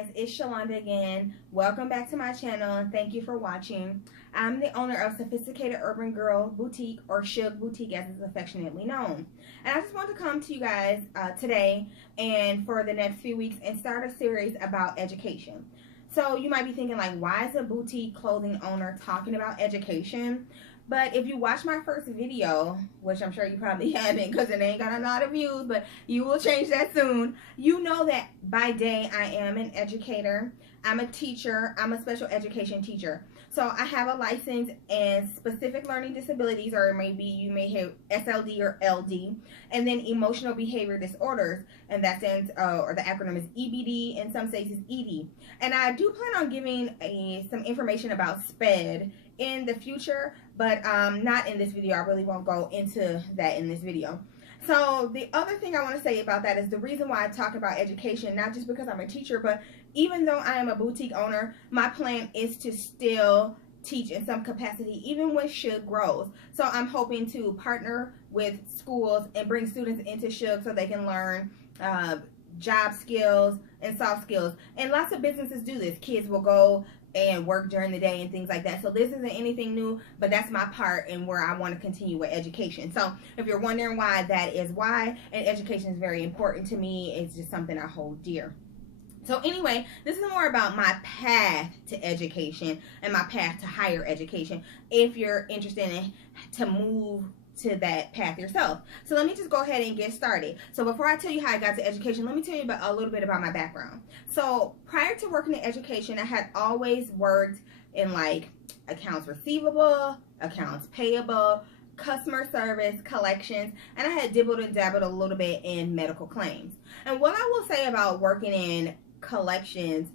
guys, it's Shalonda again. Welcome back to my channel and thank you for watching. I'm the owner of Sophisticated Urban Girl Boutique, or Shug Boutique as it's affectionately known. And I just want to come to you guys today and for the next few weeks and start a series about education. So you might be thinking, like, why is a boutique clothing owner talking about education? But if you watch my first video, which I'm sure you probably haven't because it ain't got a lot of views, but you will change that soon, you know that by day I am an educator. I'm a teacher. I'm a special education teacher. So I have a license in specific learning disabilities, or maybe you may have SLD or LD, and then emotional behavior disorders, and that stands, or the acronym is EBD, in some states is ED. And I do plan on giving some information about SPED in the future, but not in this video. I really won't go into that in this video. So the other thing I want to say about that is the reason why I talk about education, not just because I'm a teacher, but even though I am a boutique owner, my plan is to still teach in some capacity, even when Shug grows. So I'm hoping to partner with schools and bring students into Shug so they can learn job skills and soft skills. And lots of businesses do this. Kids will go and work during the day and things like that. So this isn't anything new, but that's my part and where I want to continue with education. So if you're wondering why, that is why. And education is very important to me. It's just something I hold dear. So anyway, this is more about my path to education and my path to higher education, if you're interested in to move to that path yourself. So let me just go ahead and get started. So before I tell you how I got to education, let me tell you about a little bit about my background. So prior to working in education, I had always worked in like accounts receivable, accounts payable, customer service, collections, and I had dibbled and dabbled a little bit in medical claims. And what I will say about working in collections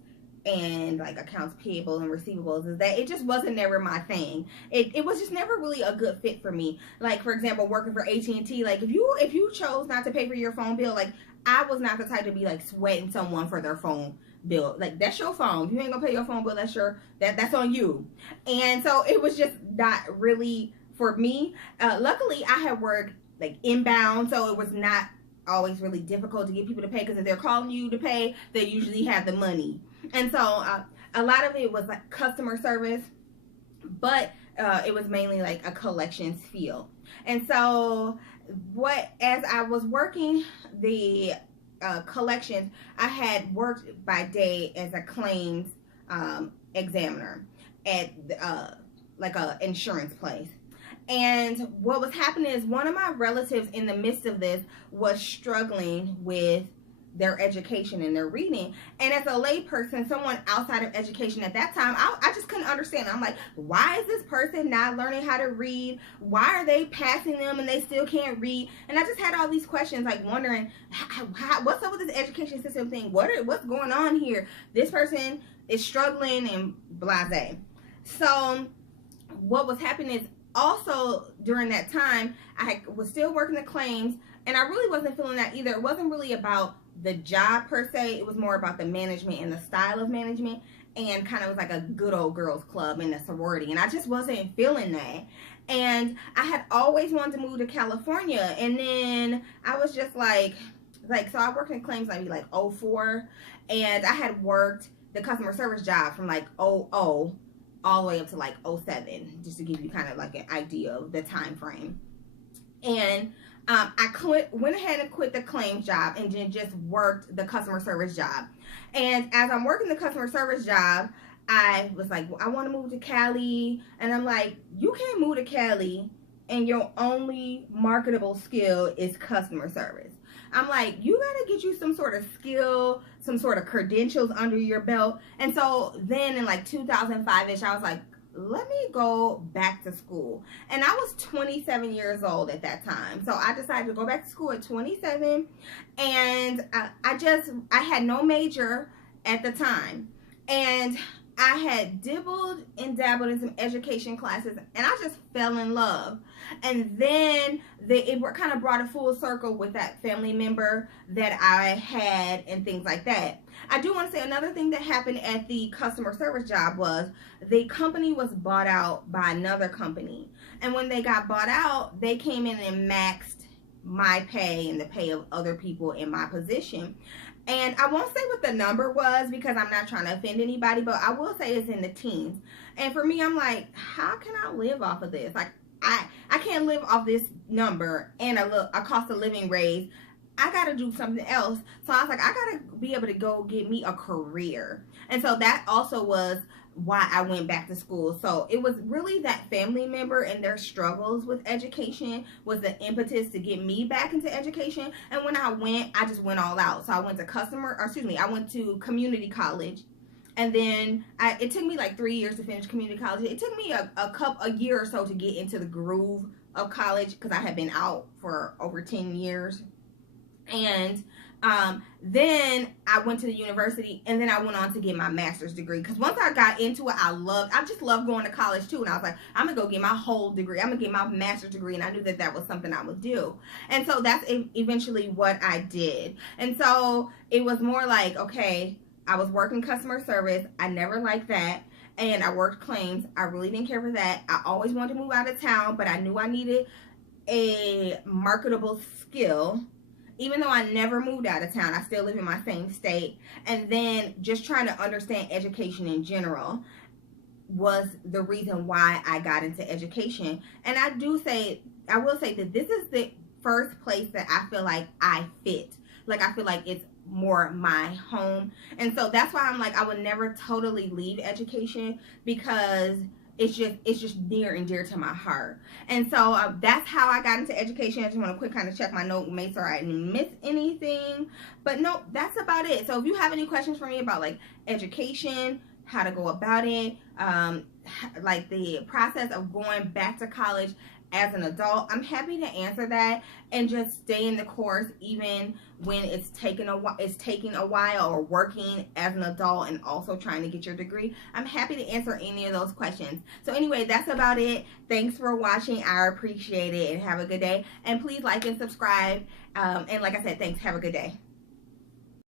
and like accounts payable and receivables is that it just wasn't never my thing. It was just never really a good fit for me. Like, for example, working for AT&T, like if you chose not to pay for your phone bill, like I was not the type to be like sweating someone for their phone bill. Like, that's your phone. If you ain't gonna pay your phone bill, that's on you. And so it was just not really for me. Luckily I had worked like inbound, so it was not always really difficult to get people to pay, because if they're calling you to pay, they usually have the money. And so a lot of it was like customer service, but it was mainly like a collections field. And so as I was working the collections, I had worked by day as a claims examiner at like a insurance place. And what was happening is one of my relatives in the midst of this was struggling with their education and their reading. And as a lay person, someone outside of education at that time, I just couldn't understand. I'm like, why is this person not learning how to read? Why are they passing them and they still can't read? And I just had all these questions, like wondering, what's up with this education system thing? What's going on here? This person is struggling and blasé. So what was happening is, also during that time, I was still working the claims, and I really wasn't feeling that either. It wasn't really about the job per se. It was more about the management and the style of management, and kind of was like a good old girls club in a sorority, and I just wasn't feeling that. And I had always wanted to move to California, and then I was just like so I worked in claims like 04, and I had worked the customer service job from like 00 all the way up to like 07, just to give you kind of like an idea of the time frame. And I went ahead and quit the claims job and then just worked the customer service job. And as I'm working the customer service job, I was like, well, I want to move to Cali. And I'm like, you can't move to Cali and your only marketable skill is customer service. I'm like, you gotta get you some sort of skill, some sort of credentials under your belt. And so then in like 2005-ish, I was like, let me go back to school. And I was 27 years old at that time. So I decided to go back to school at 27. And I had no major at the time. And I had dibbled and dabbled in some education classes, and I just fell in love. And then it kind of brought a full circle with that family member that I had and things like that. I do want to say another thing that happened at the customer service job was the company was bought out by another company. And when they got bought out, they came in and maxed my pay and the pay of other people in my position. And I won't say what the number was because I'm not trying to offend anybody, but I will say it's in the teens. And for me, I'm like, how can I live off of this? Like, I can't live off this number and a cost of living raise. I got to do something else. So I was like, I got to be able to go get me a career. And so that also was why I went back to school. So it was really that family member and their struggles with education was the impetus to get me back into education. And when I went, I just went all out. So I went to I went to community college. And then it took me like 3 years to finish community college. It took me a year or so to get into the groove of college because I had been out for over 10 years. And then I went to the university, and then I went on to get my master's degree. Because once I got into it, I just loved going to college too. And I was like, I'm going to go get my whole degree. I'm going to get my master's degree. And I knew that that was something I would do. And so that's eventually what I did. And so it was more like, okay, I was working customer service. I never liked that. And I worked claims. I really didn't care for that. I always wanted to move out of town, but I knew I needed a marketable skill. Even though I never moved out of town, I still live in my same state. And then just trying to understand education in general was the reason why I got into education. And I will say that this is the first place that I feel like I fit. Like, I feel like it's more my home. And so that's why I'm like, I would never totally leave education because it's just near and dear to my heart. And so that's how I got into education. I just want to quick kind of check my note, make sure I didn't miss anything. But no, that's about it. So if you have any questions for me about like education, how to go about it, like the process of going back to college as an adult, I'm happy to answer that and just stay in the course even when it's taking a while, or working as an adult and also trying to get your degree. I'm happy to answer any of those questions. So anyway, that's about it. Thanks for watching. I appreciate it, and have a good day. And please like and subscribe. And like I said, thanks. Have a good day.